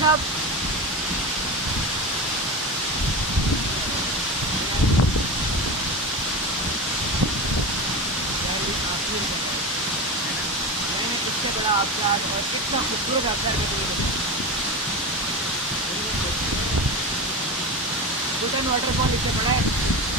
साहब। मैंने किससे बोला आपके आज और कितना खूबसूरत अवसर भूटान वाटरफॉल इससे बड़ा है।